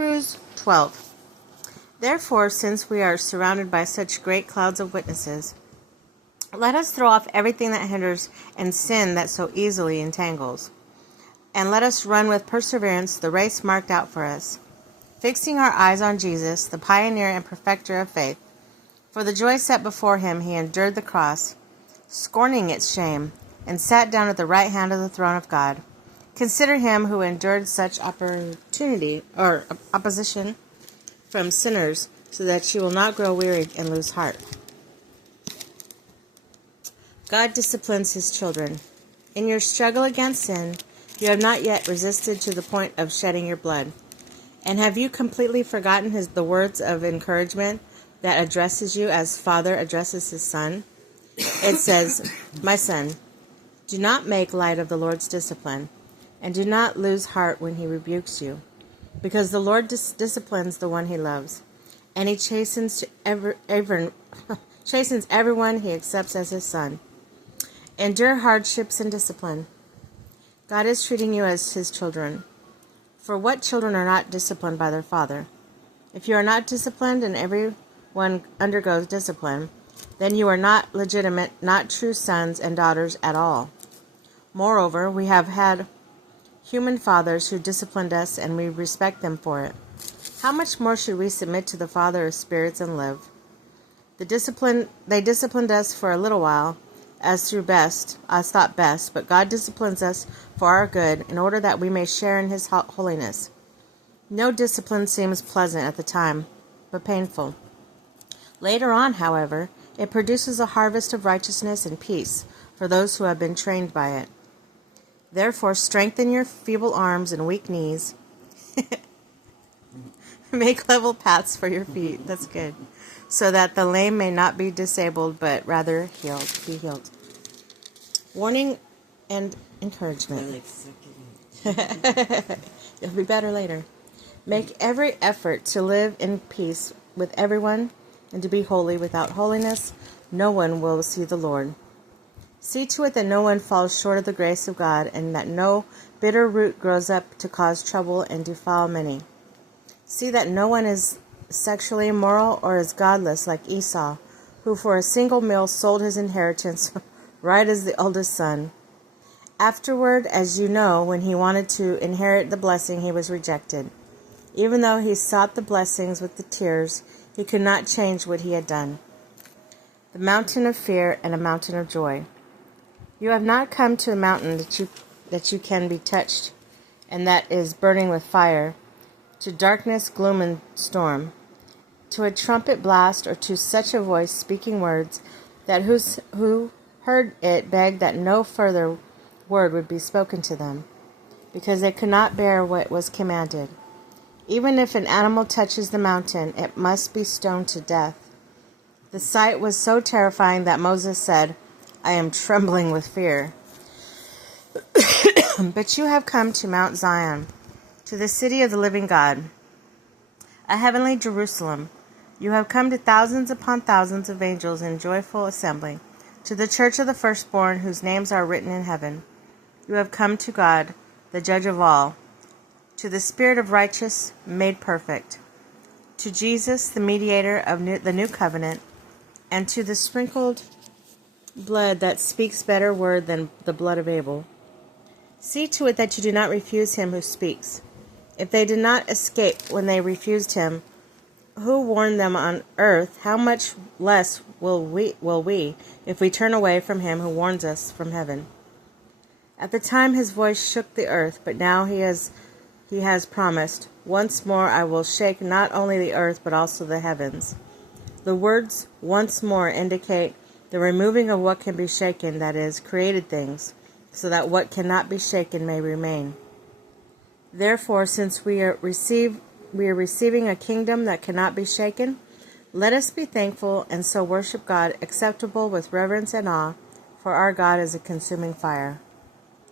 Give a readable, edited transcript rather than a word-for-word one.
Hebrews 12. Therefore, since we are surrounded by such great clouds of witnesses, let us throw off everything that hinders and sin that so easily entangles. And let us run with perseverance the race marked out for us, fixing our eyes on Jesus, the pioneer and perfecter of faith. For the joy set before him, he endured the cross, scorning its shame, and sat down at the right hand of the throne of God. Consider him who endured such opposition from sinners, so that you will not grow weary and lose heart. God disciplines his children. In your struggle against sin, you have not yet resisted to the point of shedding your blood. And have you completely forgotten the words of encouragement that addresses you as Father addresses his Son? It says, "My son, do not make light of the Lord's discipline, and do not lose heart when he rebukes you, because the Lord disciplines the one he loves, and he chastens everyone he accepts as his son. Endure hardships and discipline." God is treating you as his children. For what children are not disciplined by their father? If you are not disciplined and everyone undergoes discipline, then you are not legitimate, not true sons and daughters at all. Moreover, we have had human fathers who disciplined us, and we respect them for it. How much more should we submit to the Father of spirits and live? They disciplined us for a little while, as thought best, but God disciplines us for our good, in order that we may share in his holiness. No discipline seems pleasant at the time, but painful. Later on, however, it produces a harvest of righteousness and peace for those who have been trained by it. Therefore, strengthen your feeble arms and weak knees. Make level paths for your feet. That's good. So that the lame may not be disabled, but rather be healed. Warning and encouragement. You'll be better later. Make every effort to live in peace with everyone and to be holy. Without holiness, no one will see the Lord. See to it that no one falls short of the grace of God, and that no bitter root grows up to cause trouble and defile many. See that no one is sexually immoral or is godless like Esau, who for a single meal sold his inheritance right as the oldest son. Afterward, as you know, when he wanted to inherit the blessing, he was rejected. Even though he sought the blessings with the tears, he could not change what he had done. The mountain of fear and a mountain of joy. You have not come to a mountain that you can be touched, and that is burning with fire, to darkness, gloom, and storm, to a trumpet blast, or to such a voice speaking words that who heard it begged that no further word would be spoken to them, because they could not bear what was commanded. Even if an animal touches the mountain, it must be stoned to death. The sight was so terrifying that Moses said, "I am trembling with fear." But you have come to Mount Zion, to the city of the living God, a heavenly Jerusalem. You have come to thousands upon thousands of angels in joyful assembly, to the church of the firstborn whose names are written in heaven. You have come to God, the judge of all, to the Spirit of righteousness made perfect, to Jesus, the mediator of the new covenant, and to the sprinkled blood that speaks better word than the blood of Abel. See to it that you do not refuse him who speaks. If they did not escape when they refused him who warned them on earth, how much less will we if we turn away from him who warns us from heaven? At the time his voice shook the earth, but now he has promised, "Once more I will shake not only the earth but also the heavens." The words "once more" indicate the removing of what can be shaken, that is, created things, so that what cannot be shaken may remain. Therefore, since we are receiving a kingdom that cannot be shaken, let us be thankful and so worship God acceptable with reverence and awe, for our God is a consuming fire.